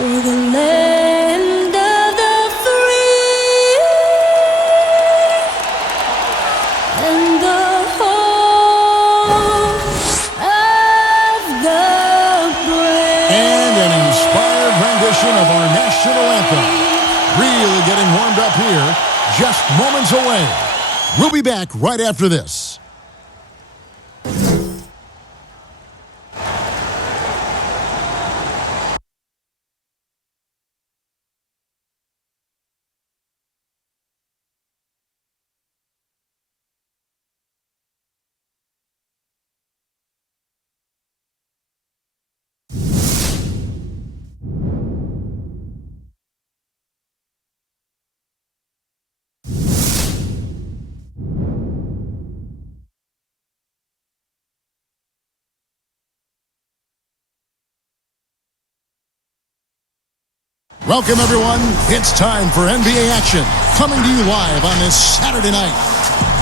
For the land of the free and the home of the brave. And an inspired rendition of our national anthem. Really getting warmed up here, just moments away. We'll be back right after this. Welcome, everyone. It's time for NBA action. Coming to you live on this Saturday night.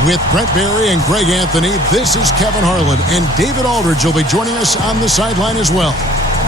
With Brent Barry and Greg Anthony, this is Kevin Harlan, and David Aldridge will be joining us on the sideline as well.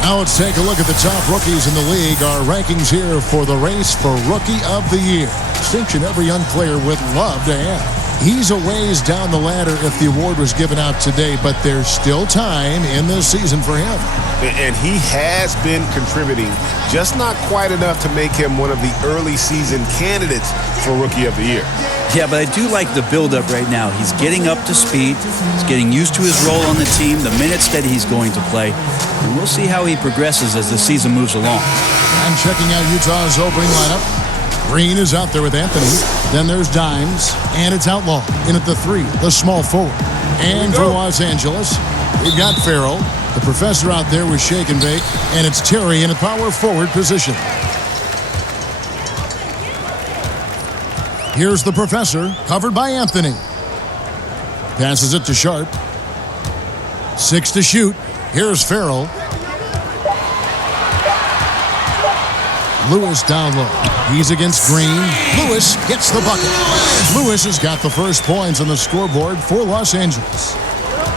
Now let's take a look at the top rookies in the league. Our rankings here for the race for Rookie of the Year. Distinction every young player would love to have. He's a ways down the ladder if the award was given out today, but there's still time in this season for him. And he has been contributing, just not quite enough to make him one of the early season candidates for Rookie of the Year. Yeah, but I do like the build-up right now. He's getting up to speed. He's getting used to his role on the team, the minutes that he's going to play. And we'll see how he progresses as the season moves along. And checking out Utah's opening lineup. Green is out there with Anthony. Then there's Dimes. And it's Outlaw in at the 3, the small forward. And for Los Angeles, we've got Farrell. The professor out there with Shake and Bake. And it's Terry in a power forward position. Here's the professor, covered by Anthony. Passes it to Sharp. 6 to shoot. Here's Farrell. Lewis down low. He's against Green. Lewis gets the bucket. Lewis has got the first points on the scoreboard for Los Angeles.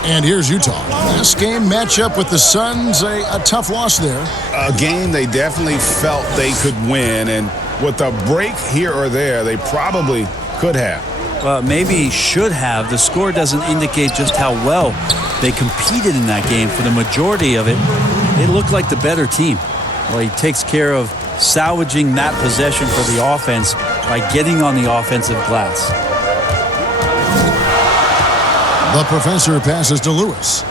And here's Utah. Last game matchup with the Suns, a tough loss there. A game they definitely felt they could win, and with a break here or there, they probably could have. Well, maybe should have. The score doesn't indicate just how well they competed in that game. For the majority of it, they looked like the better team. Well, he takes care of salvaging that possession for the offense by getting on the offensive glass. The professor passes to Lewis.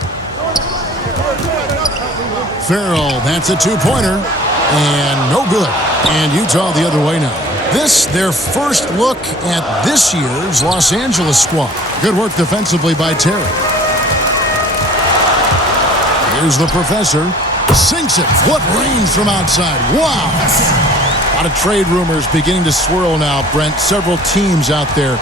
Farrell, that's a two-pointer. And no good. And Utah the other way now. This, their first look at this year's Los Angeles squad. Good work defensively by Terry. Here's the professor. Sinks it. What range from outside. Wow. A lot of trade rumors beginning to swirl now, Brent. Several teams out there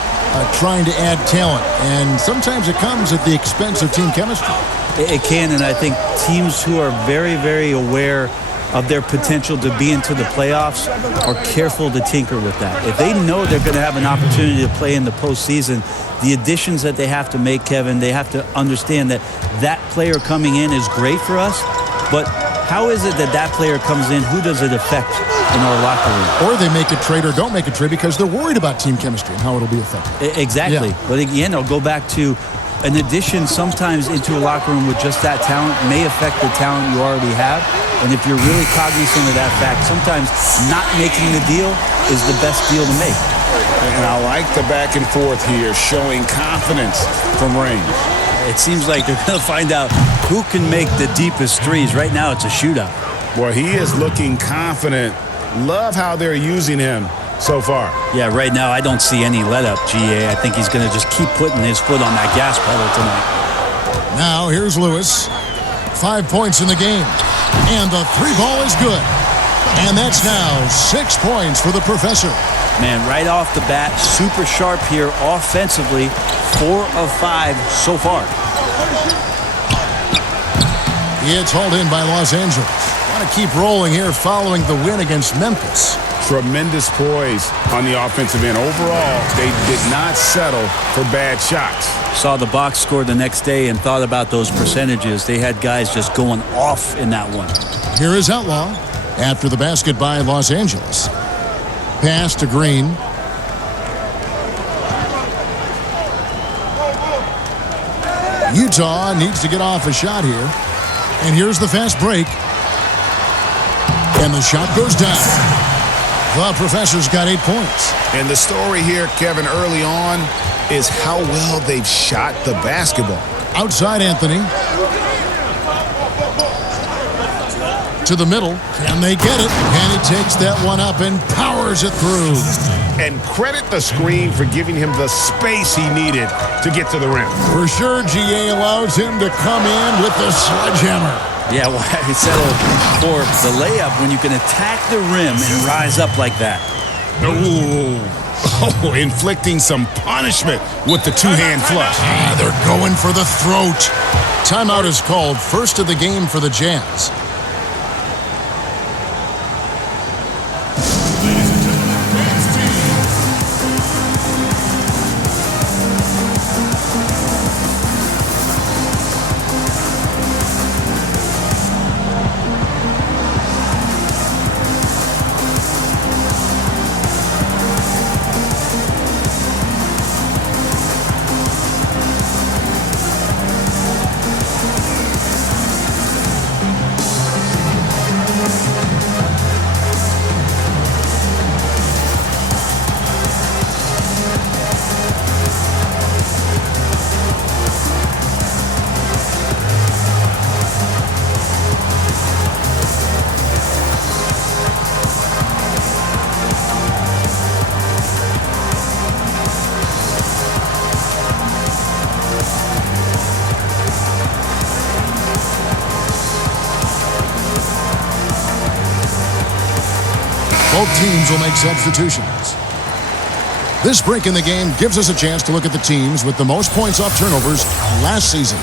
trying to add talent. And sometimes it comes at the expense of team chemistry. It can, and I think teams who are very, very aware of their potential to be into the playoffs are careful to tinker with that. If they know they're going to have an opportunity to play in the postseason, the additions that they have to make, Kevin, they have to understand that that player coming in is great for us, but how is it that that player comes in? Who does it affect in our locker room? Or they make a trade or don't make a trade because they're worried about team chemistry and how it'll be affected. Exactly. Yeah. But again, I'll go back to an addition sometimes into a locker room with just that talent may affect the talent you already have. And if you're really cognizant of that fact, sometimes not making the deal is the best deal to make. And I like the back and forth here, showing confidence from range. It seems like they're going to find out who can make the deepest threes. Right now, it's a shootout. Boy, he is looking confident. Love how they're using him so far. Yeah, right now, I don't see any let-up, GA. I think he's going to just keep putting his foot on that gas pedal tonight. Now, here's Lewis. 5 points in the game. And the three ball is good. And that's now 6 points for the professor. Man, right off the bat, super sharp here offensively. 4 of 5 so far. It's hauled in by Los Angeles. Want to keep rolling here following the win against Memphis. Tremendous poise on the offensive end. Overall, they did not settle for bad shots. Saw the box score the next day and thought about those percentages. They had guys just going off in that one. Here is Outlaw. after the basket by Los Angeles. Pass to Green. Utah needs to get off a shot here. And here's the fast break. And the shot goes down. The Professor's got 8 points. And the story here, Kevin, early on is how well they've shot the basketball. Outside Anthony. To the middle. Can they get it? And he takes that one up and powers it through. And credit the screen for giving him the space he needed to get to the rim. For sure, GA allows him to come in with the sledgehammer. Yeah, well, he settled for the layup when you can attack the rim and rise up like that. Ooh. Oh, inflicting some punishment with the two-hand flush. They're going for the throat. Timeout is called. First of the game for the Jazz. Both teams will make substitutions. This break in the game gives us a chance to look at the teams with the most points off turnovers last season.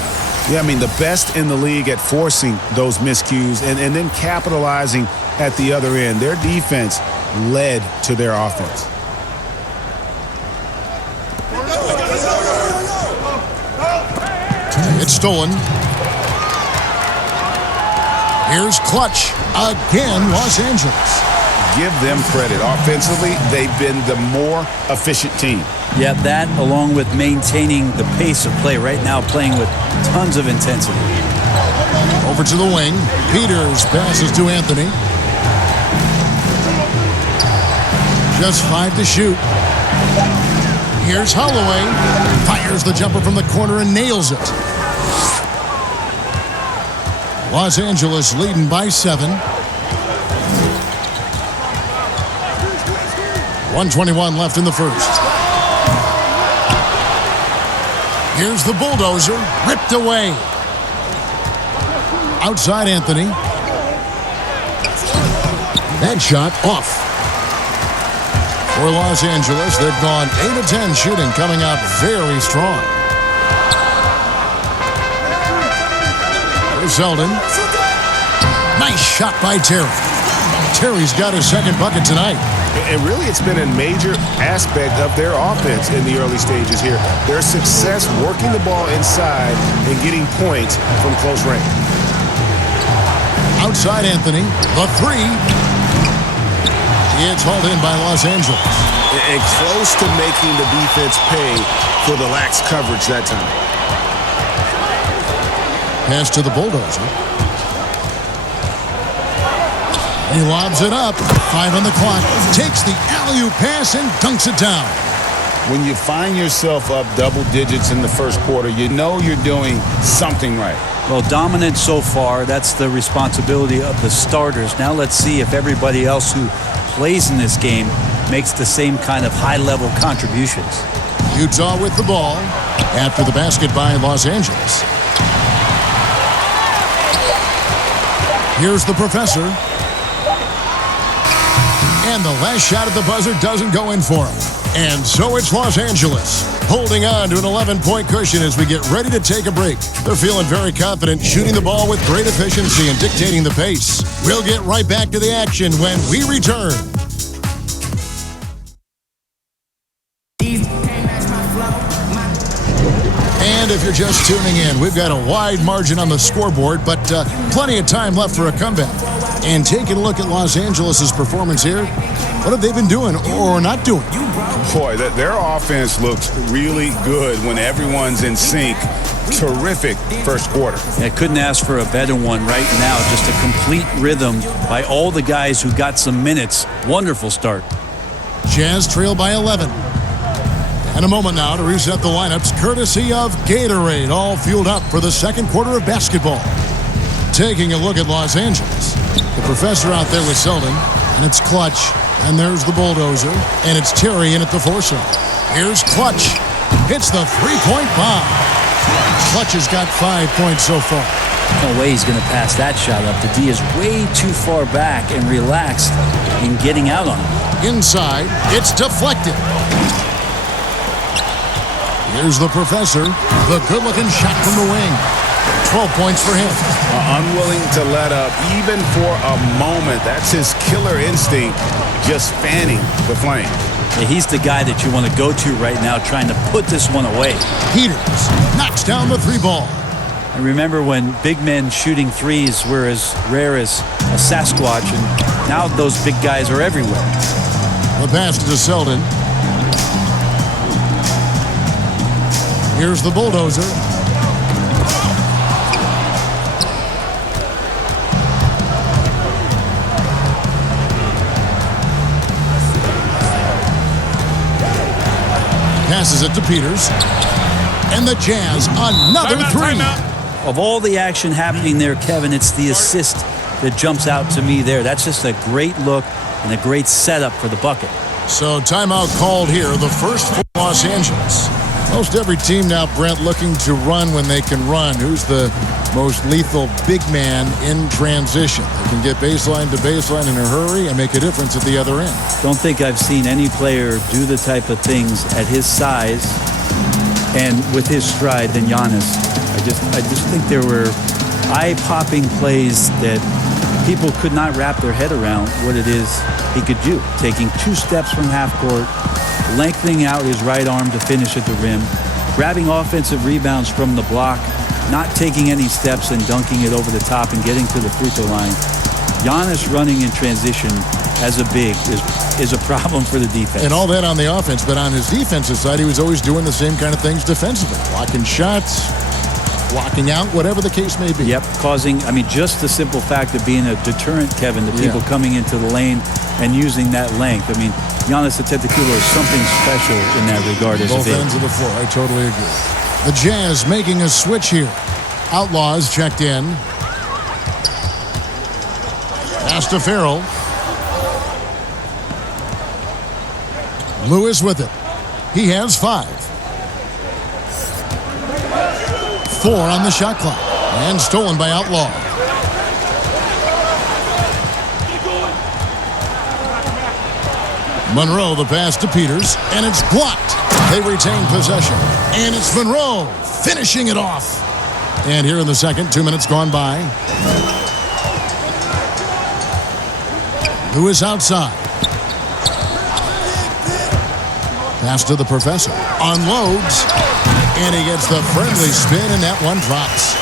Yeah, I mean, the best in the league at forcing those miscues and then capitalizing at the other end. Their defense led to their offense. It's stolen. Here's Clutch. Again, Los Angeles. Give them credit. Offensively, they've been the more efficient team. Yeah, that along with maintaining the pace of play right now, playing with tons of intensity. Over to the wing. Peters passes to Anthony. Just 5 to shoot. Here's Holloway. Fires the jumper from the corner and nails it. Los Angeles leading by 7. 1:21 left in the first. Here's the bulldozer, ripped away. Outside Anthony. That shot off. For Los Angeles, they've gone 8 of 10 shooting, coming out very strong. Here's Zeldin. Nice shot by Terry. Terry's got his second bucket tonight. And really, it's been a major aspect of their offense in the early stages here. Their success working the ball inside and getting points from close range. Outside Anthony, the 3. It's hauled in by Los Angeles. And close to making the defense pay for the lax coverage that time. Pass to the bulldozer. He lobs it up. 5 on the clock. Takes the alley-oop pass and dunks it down. When you find yourself up double digits in the first quarter, you know you're doing something right. Well, dominant so far. That's the responsibility of the starters. Now let's see if everybody else who plays in this game makes the same kind of high-level contributions. Utah with the ball after the basket by Los Angeles. Here's the Professor. And the last shot at the buzzer doesn't go in for him. And so it's Los Angeles, holding on to an 11-point cushion as we get ready to take a break. They're feeling very confident, shooting the ball with great efficiency and dictating the pace. We'll get right back to the action when we return. And if you're just tuning in, we've got a wide margin on the scoreboard, but plenty of time left for a comeback. And taking a look at Los Angeles' performance here, what have they been doing or not doing? Boy, their offense looks really good when everyone's in sync. Terrific first quarter. I couldn't ask for a better one right now. Just a complete rhythm by all the guys who got some minutes. Wonderful start. Jazz trail by 11. And a moment now to reset the lineups, courtesy of Gatorade, all fueled up for the second quarter of basketball. Taking a look at Los Angeles. The professor out there with Selden, and it's Clutch. And there's the bulldozer, and it's Terry in at the foursome. Here's Clutch. Hits the three-point bomb. Clutch has got 5 points so far. No way he's going to pass that shot up. The D is way too far back and relaxed in getting out on it. Inside, it's deflected. Here's the professor. The good-looking shot from the wing. 12 points for him. Unwilling to let up even for a moment. That's his killer instinct, just fanning the flame. Yeah, he's the guy that you want to go to right now trying to put this one away. Peters knocks down the three ball. I remember when big men shooting threes were as rare as a Sasquatch, and now those big guys are everywhere. The pass to Selden. Here's the bulldozer. Passes it to Peters. And the Jazz, another three. Of all the action happening there, Kevin, it's the assist that jumps out to me there. That's just a great look and a great setup for the bucket. So timeout called here, the first for Los Angeles. Most every team now, Brent, looking to run when they can run. Who's the most lethal big man in transition? They can get baseline to baseline in a hurry and make a difference at the other end. Don't think I've seen any player do the type of things at his size and with his stride than Giannis. I just think there were eye-popping plays that people could not wrap their head around what it is he could do. Taking 2 steps from half court, lengthening out his right arm to finish at the rim, grabbing offensive rebounds from the block, not taking any steps and dunking it over the top and getting to the free throw line. Giannis running in transition as a big is a problem for the defense. And all that on the offense, but on his defensive side, he was always doing the same kind of things defensively. Blocking shots, blocking out, whatever the case may be. Yep, causing, just the simple fact of being a deterrent, Kevin, to people coming into the lane and using that length. Giannis Antetokounmpo is something special in that regard as a big. Both ends of the floor, I totally agree. The Jazz making a switch here. Outlaws checked in. Pass to Farrell. Lewis with it. He has 5. 4 on the shot clock. And stolen by Outlaw. Monroe, the pass to Peters, and it's blocked. They retain possession. And it's Monroe finishing it off. And here in the second, 2 minutes gone by. Lewis outside. Pass to the professor. Unloads. And he gets the friendly spin, and that one drops.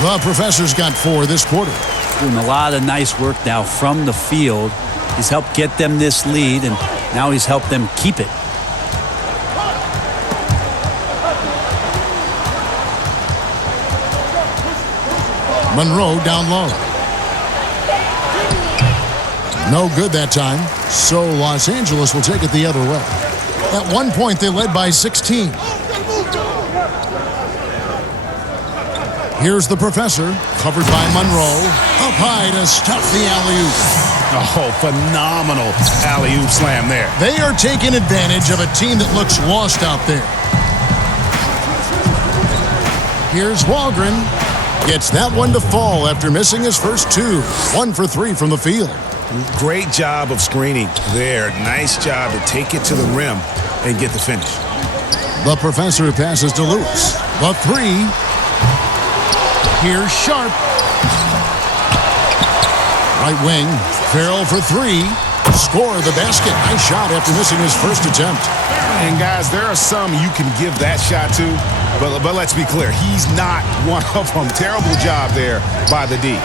The professor's got 4 this quarter. Doing a lot of nice work now from the field. He's helped get them this lead, and now he's helped them keep it. Monroe down low. No good that time. So Los Angeles will take it the other way. At one point, they led by 16. Here's the professor, covered by Monroe. Up high to stuff the alley-oop. Oh, phenomenal alley-oop slam there. They are taking advantage of a team that looks lost out there. Here's Walgren. Gets that one to fall after missing his first 2. 1 for 3 from the field. Great job of screening there. Nice job to take it to the rim and get the finish. The professor passes to Lewis. The 3. Here's Sharp. Right wing. Farrell for 3. Score the basket. Nice shot after missing his first attempt. And guys, there are some you can give that shot to, but let's be clear, he's not one of them. Terrible job there by the D.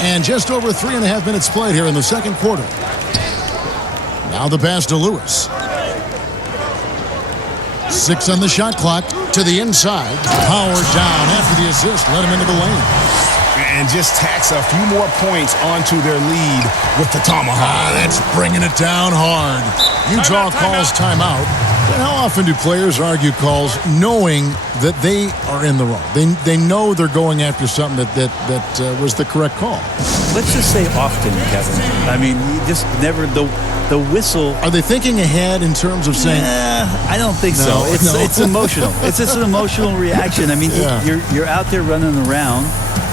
And just over 3.5 minutes played here in the second quarter. Now the pass to Lewis. 6 on the shot clock to the inside. Power down after the assist. Let him into the lane. And just tacks a few more points onto their lead with the tomahawk. That's bringing it down hard. Utah calls timeout. And how often do players argue calls knowing that they are in the wrong? They know they're going after something that was the correct call. Let's just say often, Kevin. I mean, you just never the whistle. Are they thinking ahead in terms of saying? I don't think so. It's emotional. It's just an emotional reaction. I mean, you're out there running around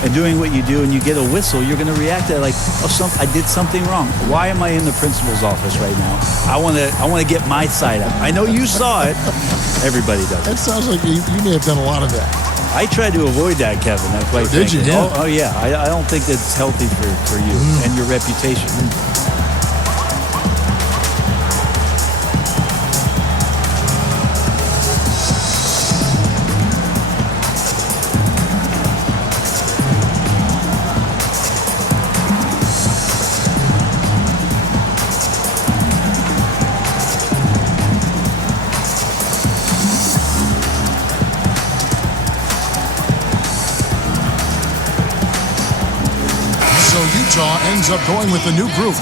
and doing what you do, and you get a whistle, you're going to react to it like, oh, I did something wrong. Why am I in the principal's office right now? I want to get my side up. I know you saw it. Everybody does. That sounds like you may have done a lot of that. I try to avoid that, Kevin. That's why. Did you? Yeah. Oh yeah. I don't think that's healthy for you and your reputation. Utah ends up going with the new group.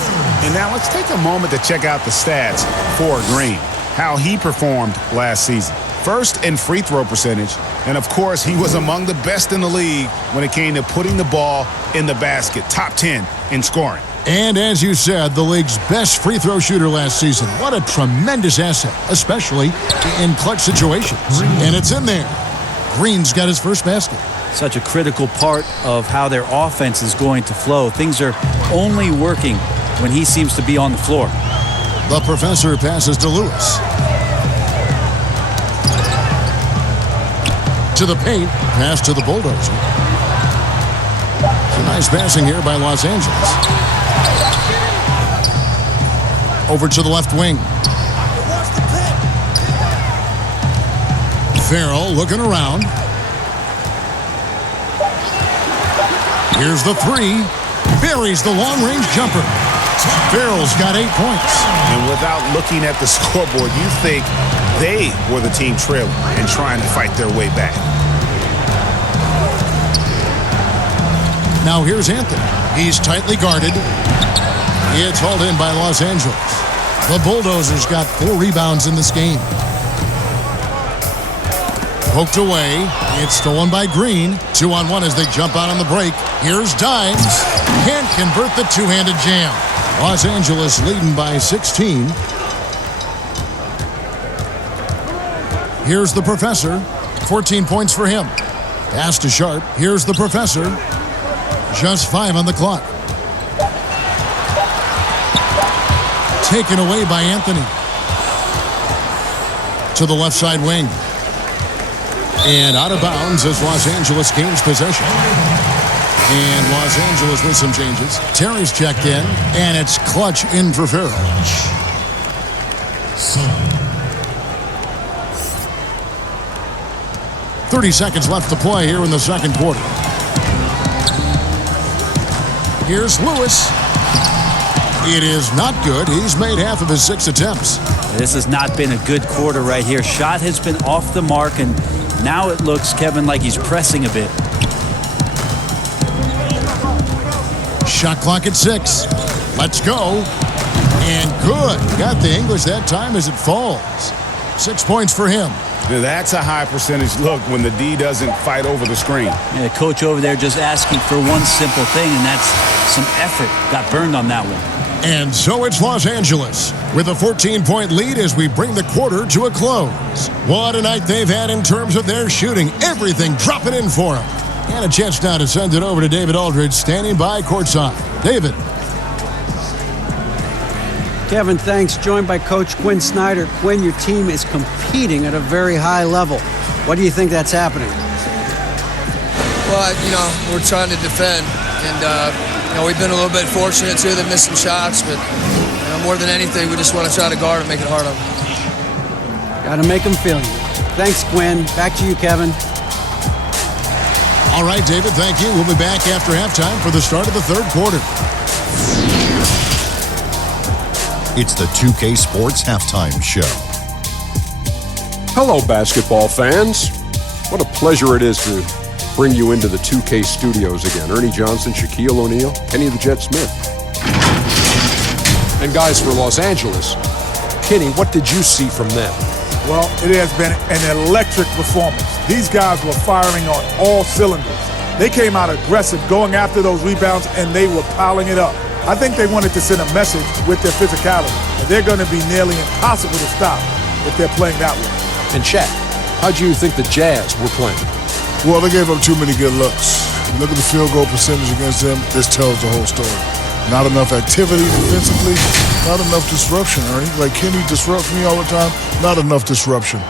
And now let's take a moment to check out the stats for Green, how he performed last season. First in free throw percentage, and of course he was among the best in the league when it came to putting the ball in the basket, top 10 in scoring. And as you said, the league's best free throw shooter last season. What a tremendous asset, especially in clutch situations. And it's in there. Green's got his first basket. Such a critical part of how their offense is going to flow. Things are only working when he seems to be on the floor. The professor passes to Lewis. To the paint, pass to the bulldozer. Nice passing here by Los Angeles. Over to the left wing. Farrell looking around. Here's the three. Buries the long-range jumper. Farrell's got 8 points. And without looking at the scoreboard, you think they were the team trailing and trying to fight their way back. Now here's Anthony. He's tightly guarded. It's hauled in by Los Angeles. The Bulldozers got 4 rebounds in this game. Poked away. It's stolen by Green. 2-on-1 as they jump out on the break. Here's Dimes. Can't convert the two-handed jam. Los Angeles leading by 16. Here's the professor. 14 points for him. Pass to Sharp. Here's the professor. Just 5 on the clock. Taken away by Anthony. To the left side wing. And out of bounds as Los Angeles gains possession. And Los Angeles with some changes. Terry's checked in, and it's Clutch in for Farrell. 30 seconds left to play here in the second quarter. Here's Lewis. It is not good. He's made half of his 6 attempts. This has not been a good quarter right here. Shot has been off the mark, and now it looks, Kevin, like he's pressing a bit. Shot clock at 6. Let's go. And good. Got the English that time as it falls. 6 points for him. That's a high percentage look when the D doesn't fight over the screen. Yeah, the coach over there just asking for one simple thing, and that's some effort. Got burned on that one. And so it's Los Angeles with a 14-point lead as we bring the quarter to a close. What a night they've had in terms of their shooting. Everything dropping in for them. And a chance now to send it over to David Aldridge standing by courtside. David. Kevin, thanks. Joined by Coach Quinn Snyder. Quinn, your team is competing at a very high level. What do you think that's happening? Well, we're trying to defend. And, we've been a little bit fortunate, too. They missed some shots. But more than anything, we just want to try to guard and make it hard on them. Got to make them feel you. Thanks, Quinn. Back to you, Kevin. All right, David, thank you. We'll be back after halftime for the start of the third quarter. It's the 2K Sports Halftime Show. Hello, basketball fans. What a pleasure it is to bring you into the 2K studios again. Ernie Johnson, Shaquille O'Neal, Kenny the Jet Smith. And guys for Los Angeles, Kenny, what did you see from them? Well, it has been an electric performance. These guys were firing on all cylinders. They came out aggressive, going after those rebounds, and they were piling it up. I think they wanted to send a message with their physicality, and they're going to be nearly impossible to stop if they're playing that way. And Shaq, how do you think the Jazz were playing? Well, they gave up too many good looks. You look at the field goal percentage against them, this tells the whole story. Not enough activity defensively, not enough disruption, Ernie. Like Kenny disrupts me all the time, not enough disruption.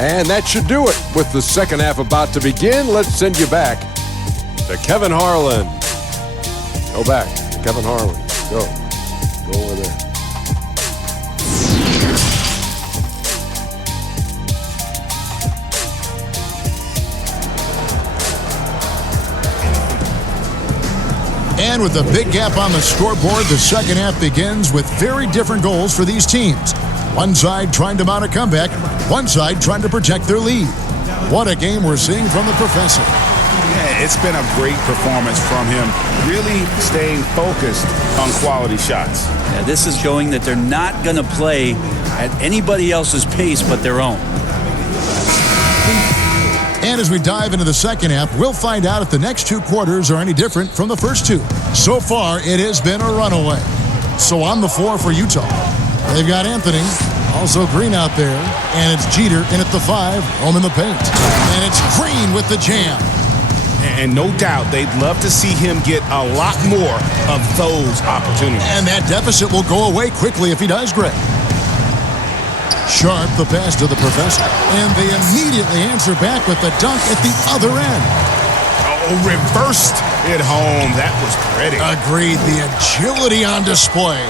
And that should do it. With the second half about to begin, let's send you back to Kevin Harlan. Go back to Kevin Harlan. Go over there. And with a big gap on the scoreboard, the second half begins with very different goals for these teams. One side trying to mount a comeback, one side trying to protect their lead. What a game we're seeing from the professor. Yeah, it's been a great performance from him, really staying focused on quality shots. Yeah, this is showing that they're not going to play at anybody else's pace but their own. And as we dive into the second half, we'll find out if the next two quarters are any different from the first two. So far, it has been a runaway. So on the floor for Utah, they've got Anthony, also Green out there, and it's Jeter in at the 5, home in the paint. And it's Green with the jam. And no doubt they'd love to see him get a lot more of those opportunities. And that deficit will go away quickly if he does, Greg. Sharp, the pass to the professor. And they immediately answer back with the dunk at the other end. Oh, reversed it home. That was pretty. Agreed. The agility on display.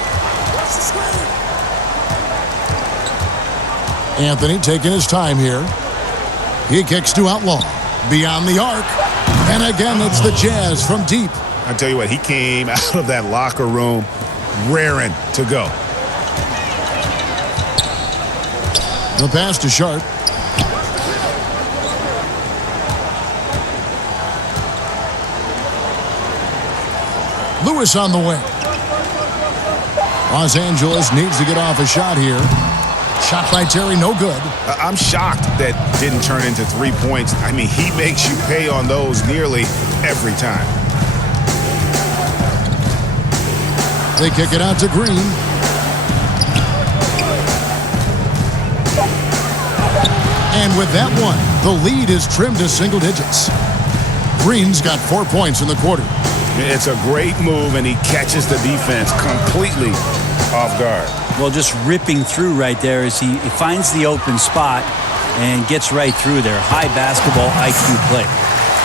Anthony taking his time here. He kicks to Outlaw. Beyond the arc. And again, it's the Jazz from deep. I tell you what, he came out of that locker room raring to go. The pass to Sharp. Lewis on the wing. Los Angeles needs to get off a shot here. Shot by Terry, no good. I'm shocked that didn't turn into 3 points. I mean, he makes you pay on those nearly every time. They kick it out to Green. And with that one, the lead is trimmed to single digits. Green's got 4 points in the quarter. It's a great move, and he catches the defense completely off guard. Well, just ripping through right there as he finds the open spot and gets right through there. High basketball IQ play.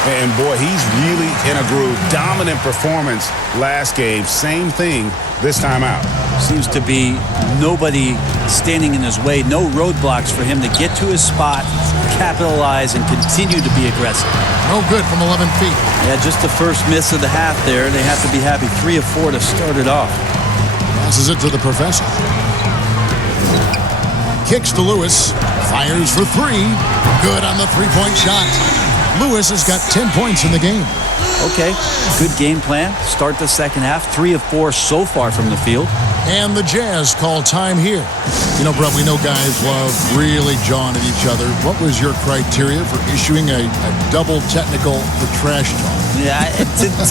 And boy, he's really in a groove. Dominant performance last game. Same thing this time out. Seems to be nobody standing in his way. No roadblocks for him to get to his spot, capitalize, and continue to be aggressive. No good from 11 feet. Yeah, just the first miss of the half there. They have to be happy. 3 of 4 to start it off. Passes it to the professor. Kicks to Lewis. Fires for 3. Good on the three-point shot. Lewis has got 10 points in the game. Okay, good game plan. Start the second half. 3 of 4 so far from the field. And the Jazz call time here. You know, Brett, we know guys love really jawing at each other. What was your criteria for issuing a double technical for trash talk? Yeah,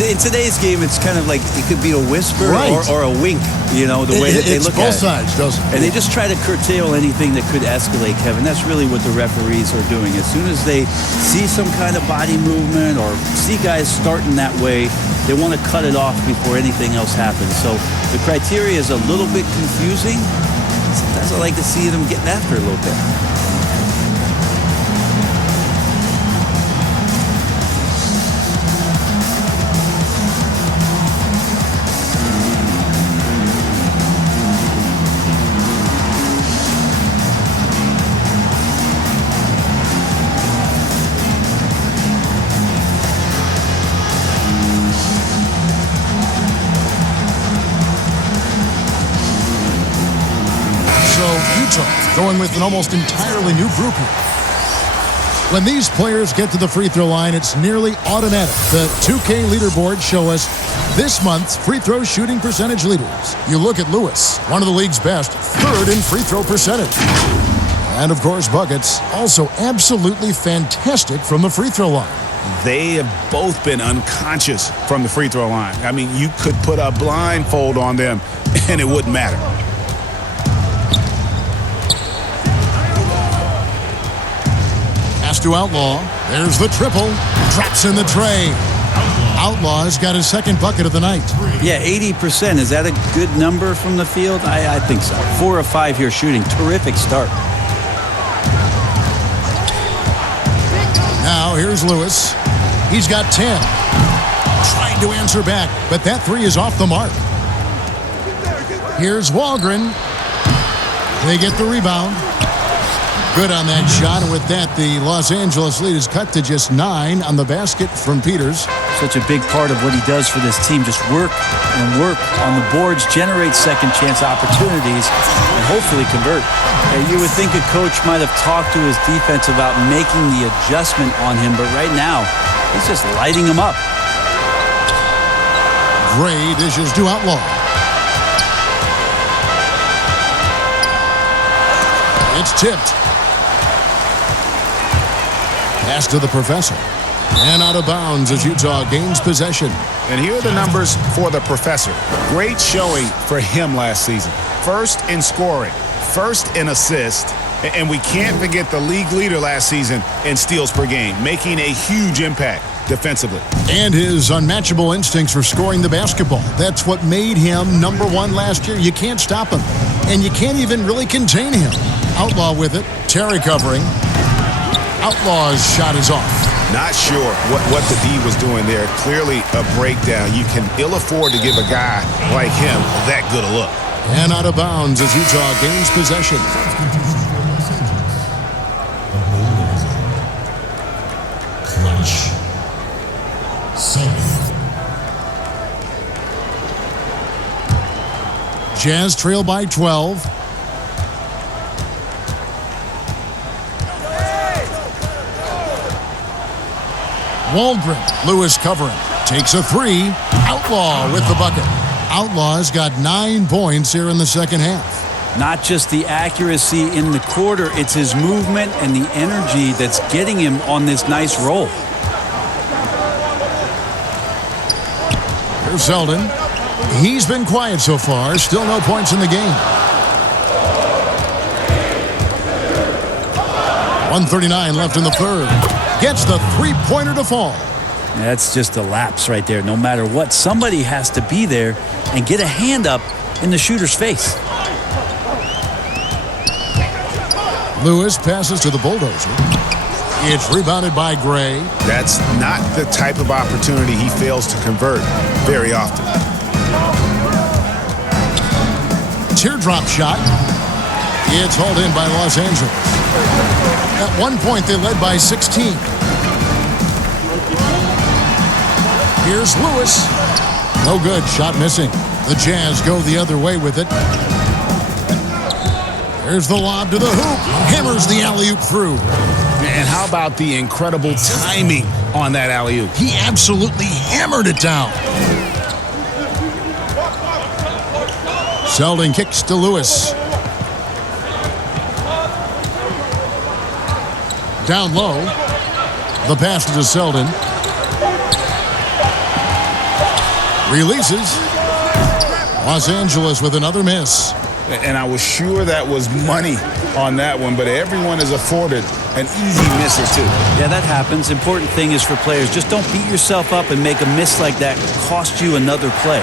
in today's game, it's kind of like it could be a whisper Right. or a wink, you know, the way that they look at it. It's both sides, doesn't it? And they just try to curtail anything that could escalate, Kevin. That's really what the referees are doing. As soon as they see some kind of body movement or see guys starting that way, they want to cut it off before anything else happens. So the criteria is a little bit confusing. Sometimes I like to see them getting after it a little bit. Utah, going with an almost entirely new group here. When these players get to the free throw line, it's nearly automatic. The 2K leaderboards show us this month's free throw shooting percentage leaders. You look at Lewis, one of the league's best, third in free throw percentage. And, of course, buckets, also absolutely fantastic from the free throw line. They have both been unconscious from the free throw line. I mean, you could put a blindfold on them, and it wouldn't matter. Pass to Outlaw. There's the triple. Drops in the tray. Outlaw's got his second bucket of the night. Yeah, 80%. Is that a good number from the field? I think so. 4 of 5 here shooting. Terrific start. Now here's Lewis. He's got 10. Trying to answer back, but that three is off the mark. Here's Walgren. They get the rebound. Good on that shot, and with that, the Los Angeles lead is cut to just 9 on the basket from Peters. Such a big part of what he does for this team. Just work and work on the boards, generate second chance opportunities, and hopefully convert. You would think a coach might have talked to his defense about making the adjustment on him, but right now, he's just lighting him up. Gray dishes to Outlaw. It's tipped. Pass to the professor. And out of bounds as Utah gains possession. And here are the numbers for the professor. Great showing for him last season. First in scoring, first in assists, and we can't forget the league leader last season in steals per game, making a huge impact defensively. And his unmatchable instincts for scoring the basketball. That's what made him #1 last year. You can't stop him, and you can't even really contain him. Outlaw with it. Terry covering. Outlaw's shot is off. Not sure what the D was doing there. Clearly a breakdown. You can ill afford to give a guy like him that good a look. And out of bounds as Utah gains possession. Clutch. 7. Jazz trail by 12. Waldron, Lewis covering. Takes a three. Outlaw with the bucket. Outlaw's got 9 points here in the second half. Not just the accuracy in the quarter, it's his movement and the energy that's getting him on this nice roll. Here's Zeldin. He's been quiet so far. Still no points in the game. 1:39 left in the third. Gets the three-pointer to fall. That's just a lapse right there. No matter what, somebody has to be there and get a hand up in the shooter's face. Lewis passes to the bulldozer. It's rebounded by Gray. That's not the type of opportunity he fails to convert very often. Teardrop shot. It's hauled in by Los Angeles. At one point, they led by 16. Here's Lewis. No good. Shot missing. The Jazz go the other way with it. There's the lob to the hoop. Hammers the alley-oop through. And how about the incredible timing on that alley-oop? He absolutely hammered it down. Zeldin kicks to Lewis. Down low. The pass to Zeldin. Releases. Los Angeles with another miss. And I was sure that was money on that one, but everyone is afforded an easy misser too. Yeah, that happens. Important thing is for players, just don't beat yourself up and make a miss like that cost you another play.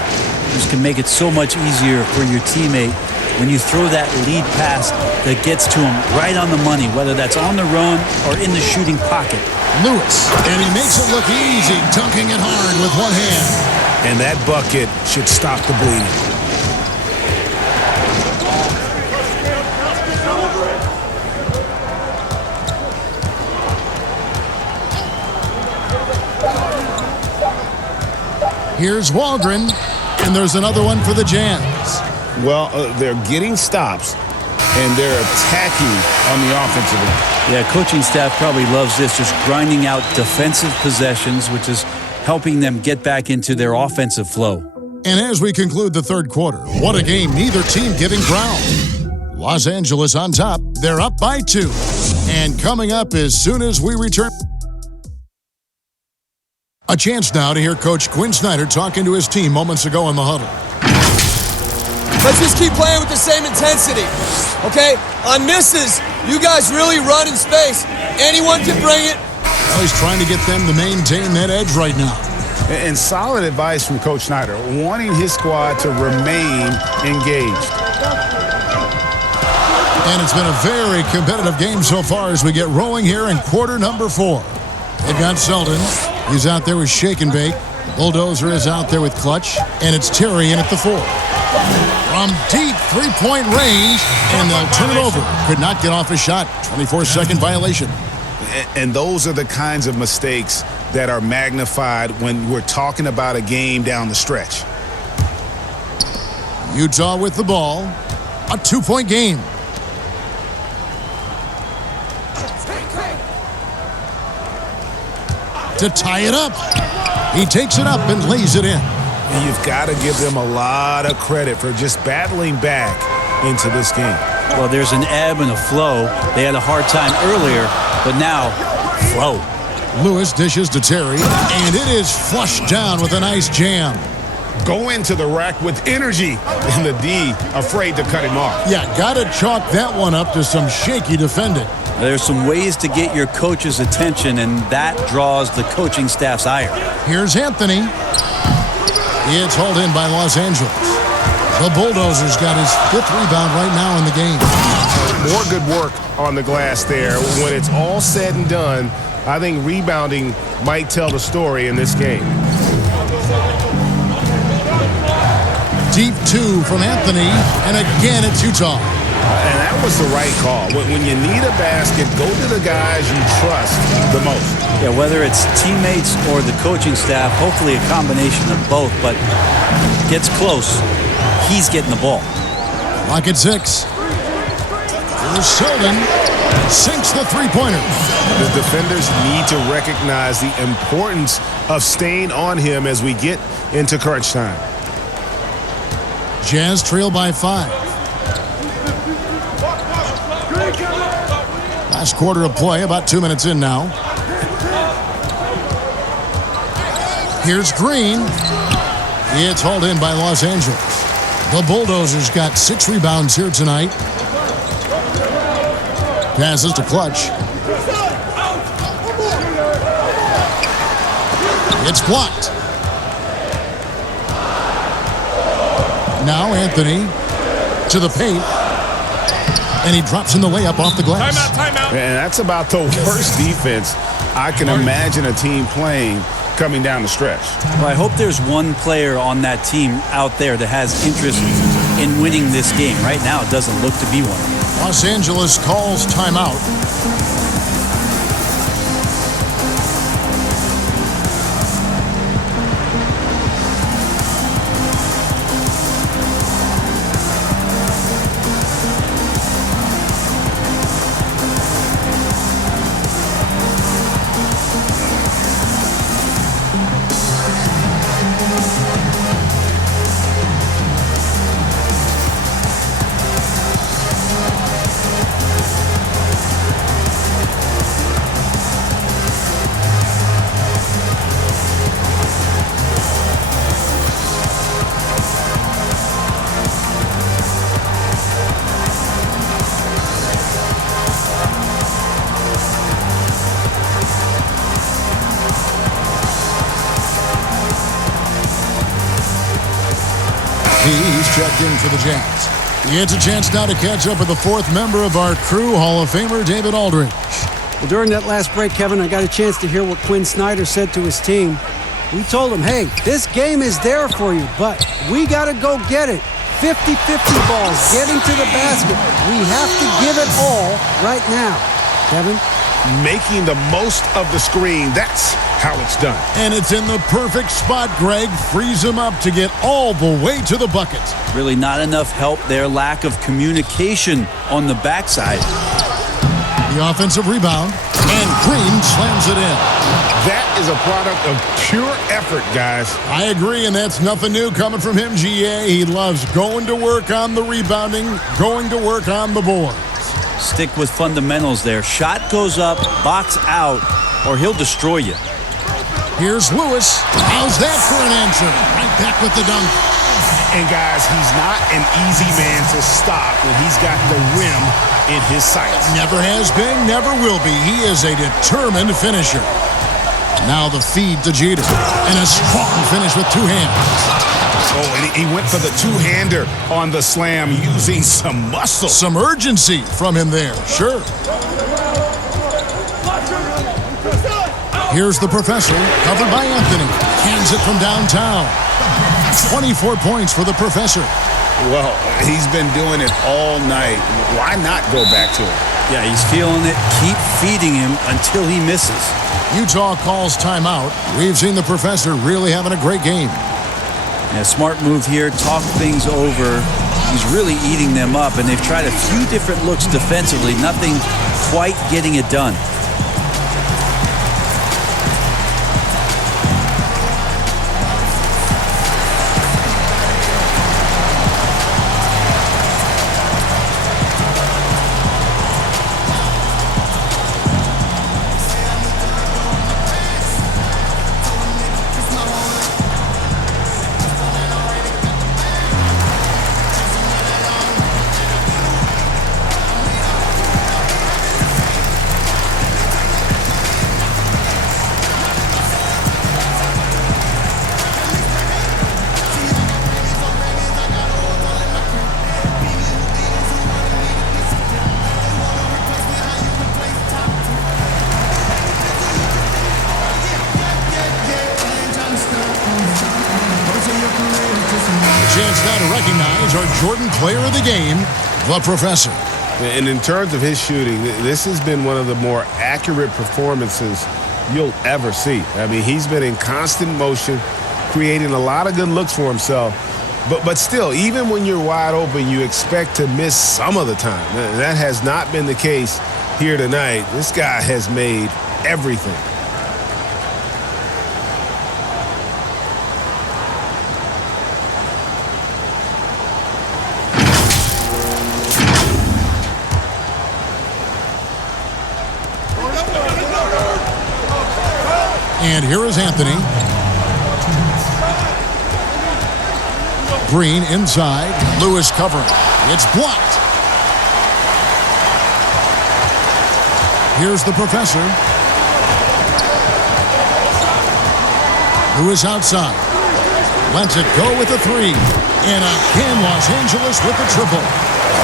This can make it so much easier for your teammate when you throw that lead pass that gets to him right on the money, whether that's on the run or in the shooting pocket. Lewis, and he makes it look easy, dunking it hard with one hand. And that bucket should stop the bleeding. Here's Walgren, and there's another one for the Jazz. Well, they're getting stops, and they're attacking on the offensive end. Yeah, coaching staff probably loves this, just grinding out defensive possessions, which is helping them get back into their offensive flow. And as we conclude the third quarter, what a game, neither team giving ground. Los Angeles on top, they're up by 2. And coming up as soon as we return, a chance now to hear Coach Quinn Snyder talking to his team moments ago in the huddle. Let's just keep playing with the same intensity, okay? On misses, you guys really run in space. Anyone can bring it. Well, he's trying to get them to maintain that edge right now. And solid advice from Coach Snyder, wanting his squad to remain engaged. And it's been a very competitive game so far as we get rolling here in quarter number 4. They've got Selden. He's out there with Shake and Bake. Bulldozer is out there with Clutch. And it's Terry in at the 4. From deep three-point range, and they'll turn it over. Could not get off a shot. 24-second violation. And those are the kinds of mistakes that are magnified when we're talking about a game down the stretch. Utah with the ball. A 2-point game. To tie it up. He takes it up and lays it in. And you've got to give them a lot of credit for just battling back into this game. Well, there's an ebb and a flow. They had a hard time earlier, but now, flow. Lewis dishes to Terry, and it is flushed down with a nice jam. Go into the rack with energy, and the D afraid to cut him off. Yeah, got to chalk that one up to some shaky defending. There's some ways to get your coach's attention, and that draws the coaching staff's ire. Here's Anthony. It's hauled in by Los Angeles. The Bulldozers got his 5th rebound right now in the game. More good work on the glass there. When it's all said and done, I think rebounding might tell the story in this game. Deep 2 from Anthony, and again it's Utah. And that was the right call. When you need a basket, go to the guys you trust the most. Yeah, whether it's teammates or the coaching staff, hopefully a combination of both, but gets close. He's getting the ball. Clock at 6. Here's Selden. Sinks the three-pointer. The defenders need to recognize the importance of staying on him as we get into crunch time. Jazz trail by 5. Last quarter of play, about 2 minutes in now. Here's Green. It's hauled in by Los Angeles. The Bulldozers got 6 rebounds here tonight. Passes to Clutch. It's blocked. Now Anthony to the paint. And he drops in the layup off the glass. Timeout. And that's about the worst defense I can imagine a team playing coming down the stretch. Well, I hope there's one player on that team out there that has interest in winning this game. Right now, it doesn't look to be one. Los Angeles calls timeout. He's checked in for the Jazz. It's a chance now to catch up with the 4th member of our crew, Hall of Famer David Aldridge. Well, during that last break, Kevin, I got a chance to hear what Quinn Snyder said to his team. We told him, hey, this game is there for you, but we got to go get it. 50-50 balls, getting to the basket. We have to give it all right now. Kevin? Making the most of the screen. That's how it's done. And it's in the perfect spot, Greg. Frees him up to get all the way to the bucket. Really not enough help there. Lack of communication on the backside. The offensive rebound, and Green slams it in. That is a product of pure effort, guys. I agree, and that's nothing new coming from him, GA. He loves going to work on the rebounding, going to work on the boards. Stick with fundamentals there. Shot goes up, box out, or he'll destroy you. Here's Lewis. How's that for an answer? Right back with the dunk. And guys, he's not an easy man to stop when he's got the rim in his sights. Never has been, never will be. He is a determined finisher. Now the feed to Jeter. And a strong finish with two hands. Oh, and he went for the two-hander on the slam using some muscle. Some urgency from him there, sure. Here's the professor, covered by Anthony. Hands it from downtown. 24 points for the professor. Well, he's been doing it all night. Why not go back to him? Yeah, he's feeling it. Keep feeding him until he misses. Utah calls timeout. We've seen the professor really having a great game. Yeah, smart move here. Talk things over. He's really eating them up, and they've tried a few different looks defensively. Nothing quite getting it done. Chance now to recognize our Jordan Player of the Game, the professor. And in terms of his shooting, this has been one of the more accurate performances you'll ever see. I mean, he's been in constant motion, creating a lot of good looks for himself. But still, even when you're wide open, you expect to miss some of the time. That has not been the case here tonight. This guy has made everything. And here is Anthony. Green inside. Lewis covering. It's blocked. Here's the professor. Lewis outside. Lets it go with a three. And again, Los Angeles with the triple.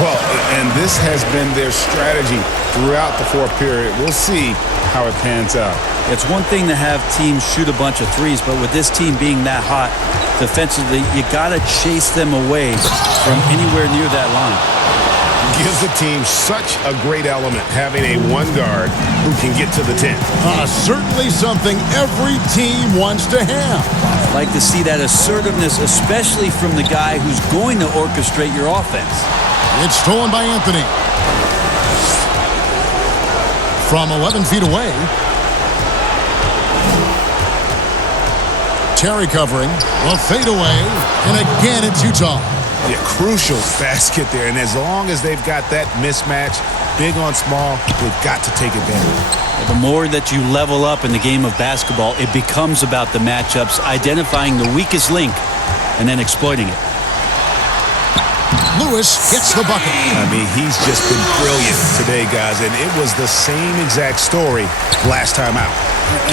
Well, and this has been their strategy throughout the fourth period. We'll see how it pans out. It's one thing to have teams shoot a bunch of threes, but with this team being that hot defensively, you got to chase them away from anywhere near that line. Gives the team such a great element having a one guard who can get to the 10. Certainly something every team wants to have. Like to see that assertiveness, especially from the guy who's going to orchestrate your offense. It's stolen by Anthony. From 11 feet away. Terry covering. Well, fade away. And again, it's Utah. Yeah, crucial basket there. And as long as they've got that mismatch, big on small, they've got to take advantage. The more that you level up in the game of basketball, it becomes about the matchups, identifying the weakest link, and then exploiting it. Lewis gets the bucket. I mean, he's just been brilliant today, guys, and it was the same exact story last time out.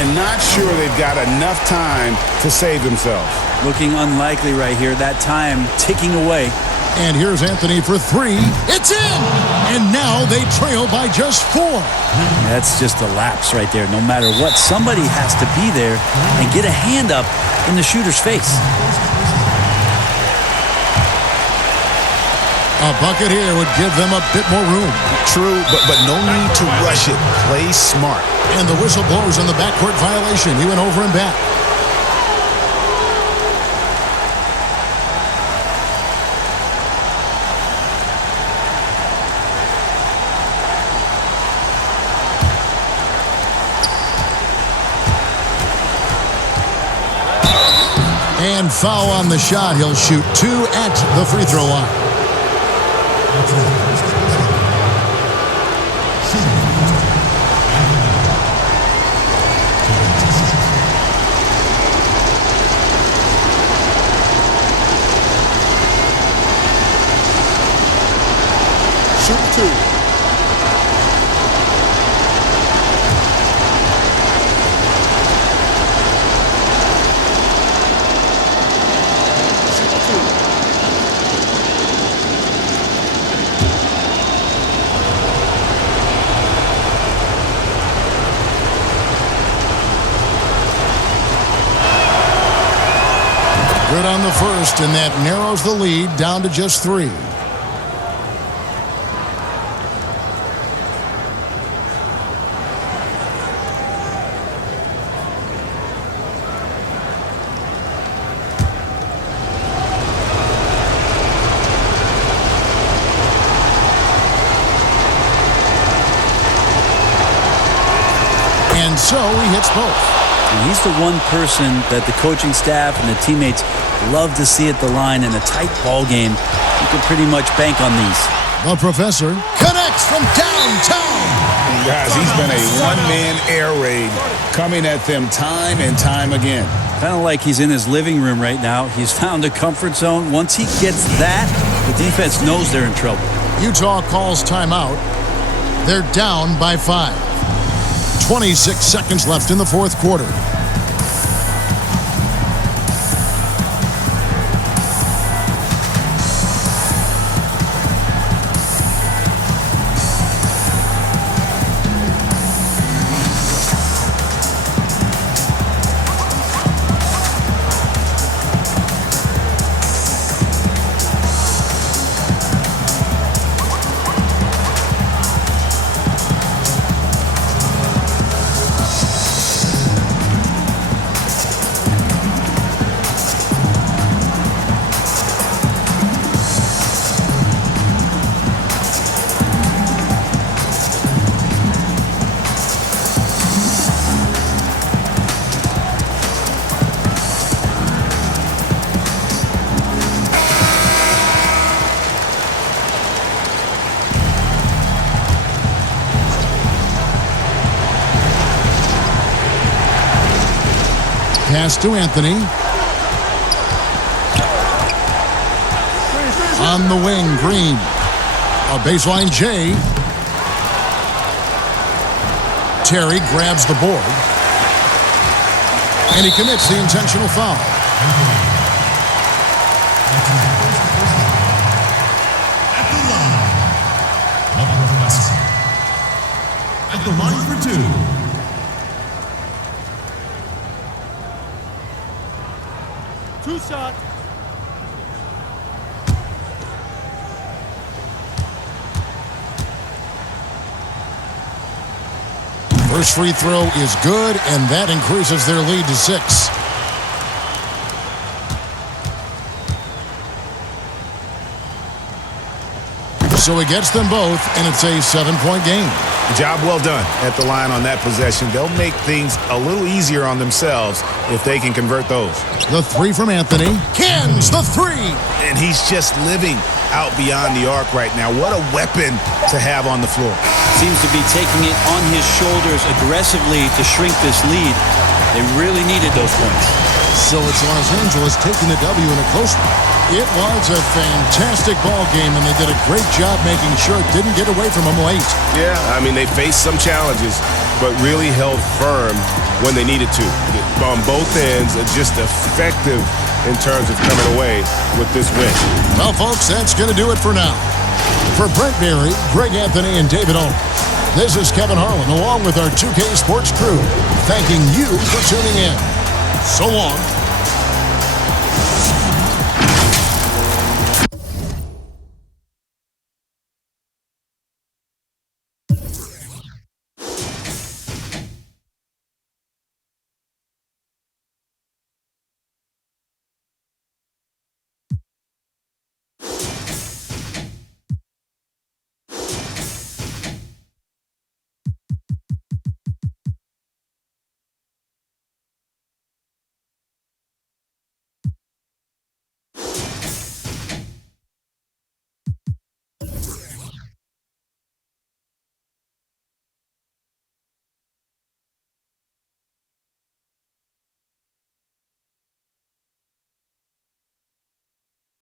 And not sure they've got enough time to save themselves. Looking unlikely right here. That time ticking away. And here's Anthony for three. It's in! And now they trail by just 4. That's just a lapse right there. No matter what, somebody has to be there and get a hand up in the shooter's face. A bucket here would give them a bit more room. True, but no need to rush it. Play smart. And the whistle blows on the backcourt violation. He went over and back. And foul on the shot. He'll shoot 2 at the free throw line. Shoot 2. Good on the first, and that narrows the lead down to just 3. And so he hits both. And he's the one person that the coaching staff and the teammates love to see at the line in a tight ball game. You can pretty much bank on these. The professor connects from downtown. And guys, he's been a one-man air raid coming at them time and time again. Kind of like he's in his living room right now. He's found a comfort zone. Once he gets that, the defense knows they're in trouble. Utah calls timeout. They're down by 5. 26 seconds left in the fourth quarter. Pass to Anthony. On the wing, Green. A baseline J. Terry grabs the board. And he commits the intentional foul. At the line for 2. Shot. First free throw is good, and that increases their lead to 6. So he gets them both, and it's a 7-point game. Job well done at the line on that possession. They'll make things a little easier on themselves if they can convert those. The 3 from Anthony. Cans the 3. And he's just living out beyond the arc right now. What a weapon to have on the floor. Seems to be taking it on his shoulders aggressively to shrink this lead. They really needed those points. So it's Los Angeles taking the W in a close one. It was a fantastic ball game, and they did a great job making sure it didn't get away from them late. Yeah, I mean, they faced some challenges, but really held firm when they needed to. On both ends, just effective in terms of coming away with this win. Well, folks, that's going to do it for now. For Brent Barry, Greg Anthony, and David Owens, this is Kevin Harlan, along with our 2K Sports crew, thanking you for tuning in. So long.